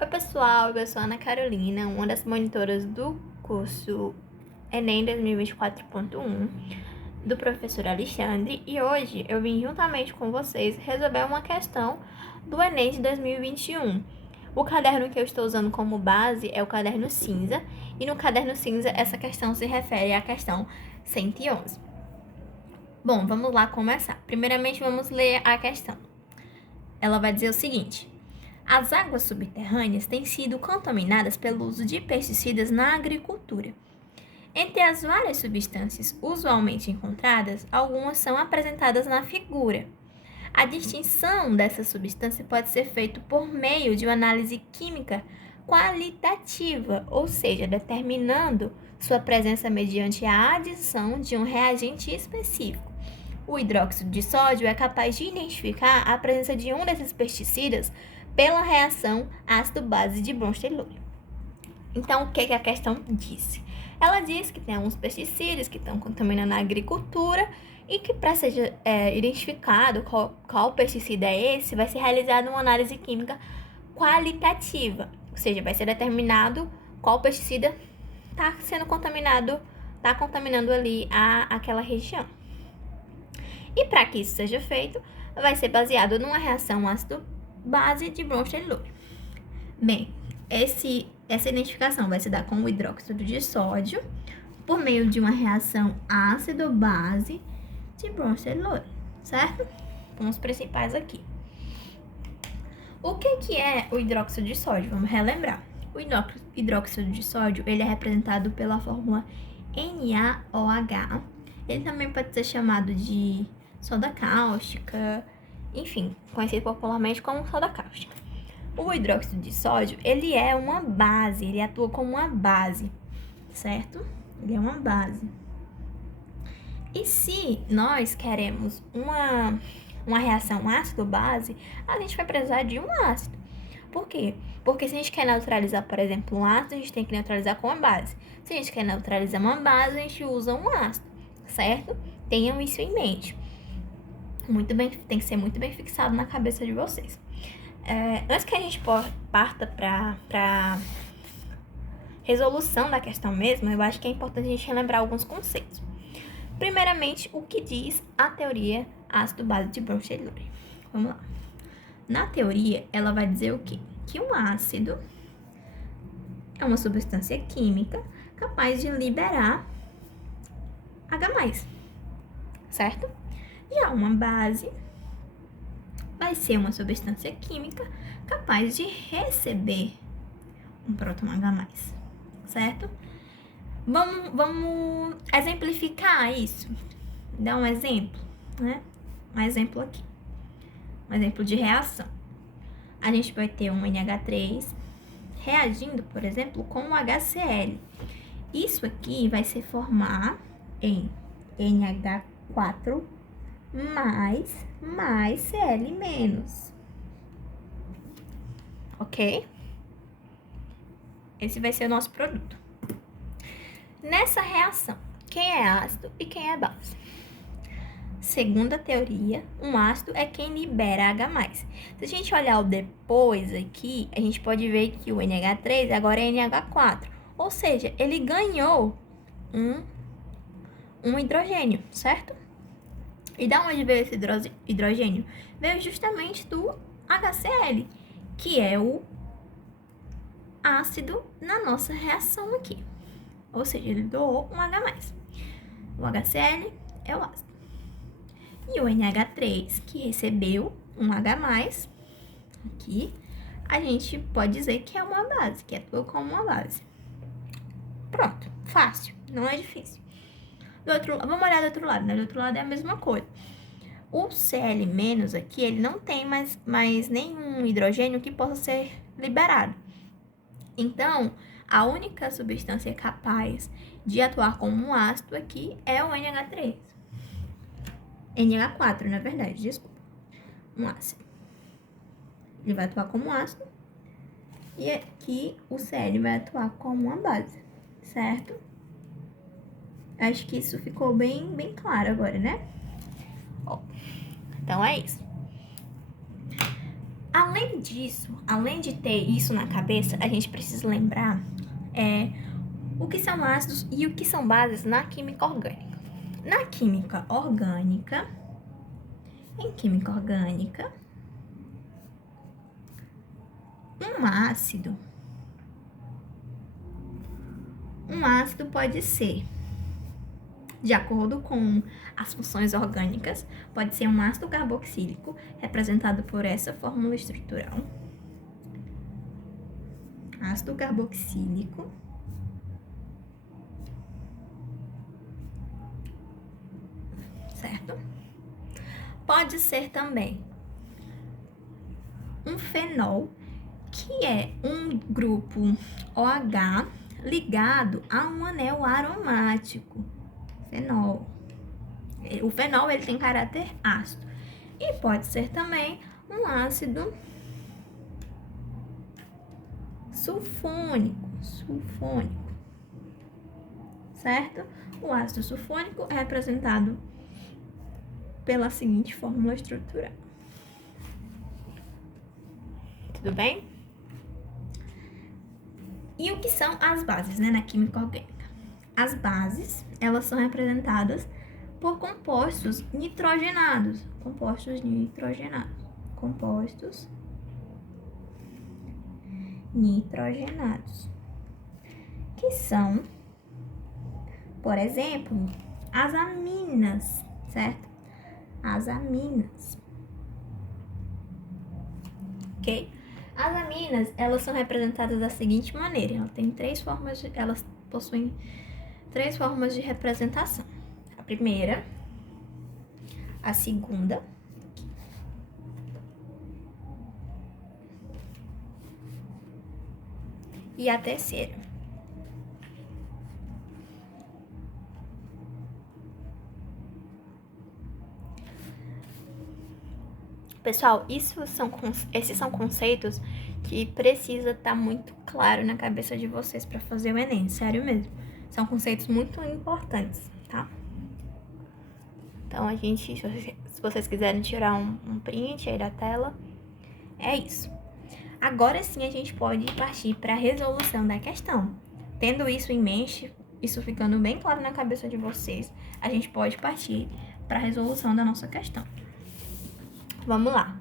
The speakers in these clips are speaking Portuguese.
Oi pessoal, eu sou a Ana Carolina, uma das monitoras do curso Enem 2024.1 do professor Alexandre, e hoje eu vim juntamente com vocês resolver uma questão do Enem de 2021. O caderno que eu estou usando como base é o caderno cinza, e no caderno cinza essa questão se refere à questão 111. Bom, vamos lá começar. Primeiramente vamos ler a questão. Ela vai dizer o seguinte: as águas subterrâneas têm sido contaminadas pelo uso de pesticidas na agricultura. Entre as várias substâncias usualmente encontradas, algumas são apresentadas na figura. A distinção dessa substância pode ser feita por meio de uma análise química qualitativa, ou seja, determinando sua presença mediante a adição de um reagente específico. O hidróxido de sódio é capaz de identificar a presença de um desses pesticidas pela reação ácido-base de Bronsted-Lowry. Então, o que a questão disse? Ela diz que tem alguns pesticidas que estão contaminando a agricultura e que para ser identificado qual pesticida é esse, vai ser realizada uma análise química qualitativa, ou seja, vai ser determinado qual pesticida está contaminando ali aquela região. E para que isso seja feito, vai ser baseado numa reação ácido-base de Bronsted-Lowry. Bem, essa identificação vai se dar com o hidróxido de sódio por meio de uma reação ácido-base de Bronsted-Lowry, certo? Vamos os principais aqui. O que é o hidróxido de sódio? Vamos relembrar. O hidróxido de sódio, ele é representado pela fórmula NaOH. Ele também pode ser chamado de soda cáustica, enfim, conhecido popularmente como soda cáustica. O hidróxido de sódio, ele é uma base, ele atua como uma base, certo? Ele é uma base. E se nós queremos uma reação ácido-base, a gente vai precisar de um ácido. Por quê? Porque se a gente quer neutralizar, por exemplo, um ácido, a gente tem que neutralizar com uma base. Se a gente quer neutralizar uma base, a gente usa um ácido, certo? Tenham isso em mente. Tem que ser muito bem fixado na cabeça de vocês. Antes que a gente parta para resolução da questão mesmo, eu acho que é importante a gente relembrar alguns conceitos. Primeiramente, o que diz a teoria ácido-base de Bronsted-Lowry. Vamos lá. Na teoria, ela vai dizer o quê? Que um ácido é uma substância química capaz de liberar H+, certo? Já uma base vai ser uma substância química capaz de receber um próton H+, certo? Vamos exemplificar isso. Dar um exemplo, né? Um exemplo aqui. Um exemplo de reação. A gente vai ter um NH3 reagindo, por exemplo, com um HCl. Isso aqui vai se formar em NH4 mais Cl-. Ok? Esse vai ser o nosso produto. Nessa reação, quem é ácido e quem é base? Segundo a teoria, um ácido é quem libera H+. Se a gente olhar o depois aqui, a gente pode ver que o NH3 agora é NH4. Ou seja, ele ganhou um hidrogênio, certo? E da onde veio esse hidrogênio? Veio justamente do HCl, que é o ácido na nossa reação aqui. Ou seja, ele doou um H+. O HCl é o ácido. E o NH3, que recebeu um H+, aqui, a gente pode dizer que é uma base, que atua como uma base. Pronto, fácil, não é difícil. Vamos olhar do outro lado, né? Do outro lado é a mesma coisa. O Cl- aqui, ele não tem mais nenhum hidrogênio que possa ser liberado. Então, a única substância capaz de atuar como um ácido aqui é o NH3. NH4, na verdade, desculpa. Um ácido. Ele vai atuar como um ácido. E aqui o Cl vai atuar como uma base, certo? Acho que isso ficou bem claro agora, né? Então é isso. Além disso, além de ter isso na cabeça, a gente precisa lembrar o que são ácidos e o que são bases na química orgânica. Na química orgânica, em química orgânica, um ácido pode ser, de acordo com as funções orgânicas, pode ser um ácido carboxílico, representado por essa fórmula estrutural. Ácido carboxílico. Certo? Pode ser também um fenol, que é um grupo OH ligado a um anel aromático. Fenol. O fenol, ele tem caráter ácido. E pode ser também um ácido sulfônico. Certo? O ácido sulfônico é representado pela seguinte fórmula estrutural. Tudo bem? E o que são as bases, né, na química orgânica? As bases, elas são representadas por compostos nitrogenados. Que são, por exemplo, as aminas, certo? As aminas. Ok? As aminas, elas são representadas da seguinte maneira. Elas possuem 3 formas de representação. A primeira, a segunda e a terceira. Pessoal, esses são conceitos que precisa estar muito claro na cabeça de vocês para fazer o Enem, sério mesmo. São conceitos muito importantes, tá? Então, se vocês quiserem tirar um print aí da tela, é isso. Agora sim a gente pode partir para a resolução da questão. Tendo isso em mente, isso ficando bem claro na cabeça de vocês, a gente pode partir para a resolução da nossa questão. Vamos lá.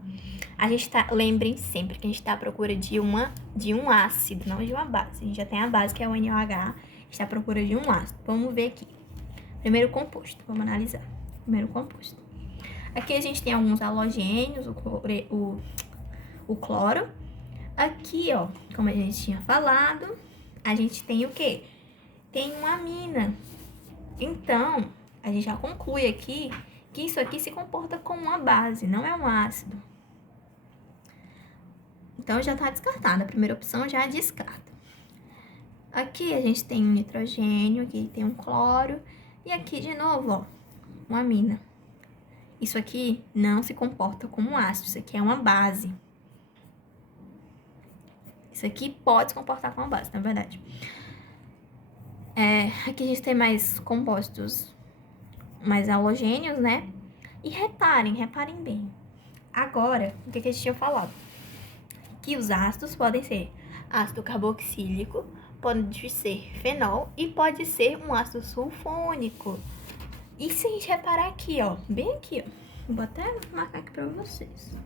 Lembrem sempre que a gente está à procura de um ácido, não de uma base. A gente já tem a base, que é o NaOH, a gente está à procura de um ácido. Vamos ver aqui. Primeiro composto, vamos analisar. Primeiro composto. Aqui a gente tem alguns halogênios, o cloro. Aqui, ó, como a gente tinha falado, a gente tem o quê? Tem uma amina. Então, a gente já conclui aqui que isso aqui se comporta como uma base, não é um ácido. Então, já está descartada. A primeira opção já descarta. Aqui a gente tem um nitrogênio, aqui tem um cloro. E aqui, de novo, ó, uma amina. Isso aqui não se comporta como um ácido, isso aqui é uma base. Isso aqui pode se comportar como uma base, na verdade. Aqui a gente tem mais compostos, mais halogênios, né? E reparem bem. Agora, o que a gente tinha falado? Que os ácidos podem ser ácido carboxílico, pode ser fenol e pode ser um ácido sulfônico. E se a gente reparar aqui, ó, bem aqui, ó, vou até marcar aqui pra vocês.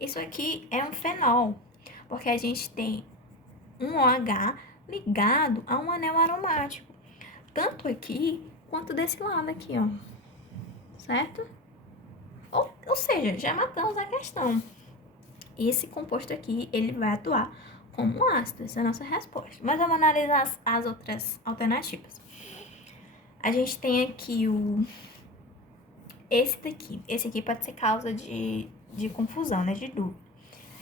Isso aqui é um fenol, porque a gente tem um OH ligado a um anel aromático, tanto aqui quanto desse lado aqui, ó, certo? Ou seja, já matamos a questão. Esse composto aqui, ele vai atuar como um ácido, essa é a nossa resposta. Mas vamos analisar as outras alternativas. A gente tem aqui esse daqui. Esse aqui pode ser causa de confusão, né? De dúvida.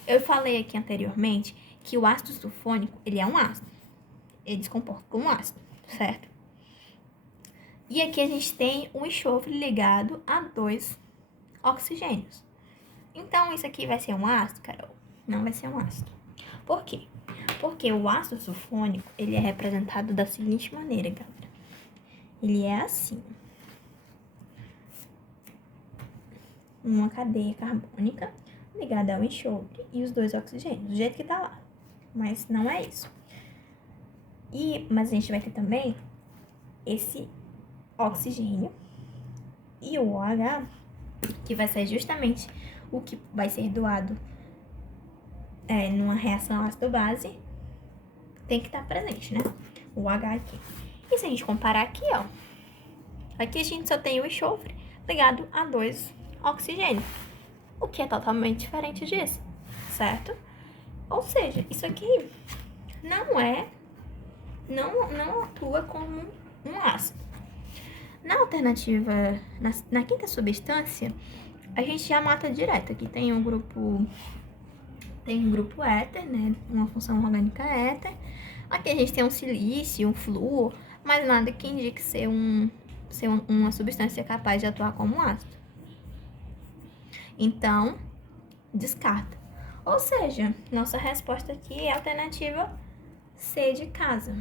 Eu falei aqui anteriormente que o ácido sulfônico, ele é um ácido. Ele se comporta como um ácido, certo? E aqui a gente tem um enxofre ligado a 2 oxigênios. Então, isso aqui vai ser um ácido, Carol? Não vai ser um ácido. Por quê? Porque o ácido sulfônico, ele é representado da seguinte maneira, galera. Ele é assim. Uma cadeia carbônica ligada ao enxofre e os 2 oxigênios, do jeito que tá lá. Mas não é isso. Mas a gente vai ter também esse oxigênio e o OH, que vai ser justamente o que vai ser doado numa reação ácido-base, tem que estar presente, né? O H aqui. E se a gente comparar aqui, ó, aqui a gente só tem o enxofre ligado a 2 oxigênios, o que é totalmente diferente disso, certo? Ou seja, isso aqui não atua como um ácido. Na alternativa, na quinta substância, a gente já mata direto. Aqui tem um grupo éter, né? Uma função orgânica éter. Aqui a gente tem um silício, um flúor, mas nada que indique ser uma substância capaz de atuar como um ácido. Então, descarta. Ou seja, nossa resposta aqui é a alternativa C de casa.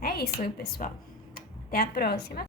É isso aí, pessoal. Até a próxima.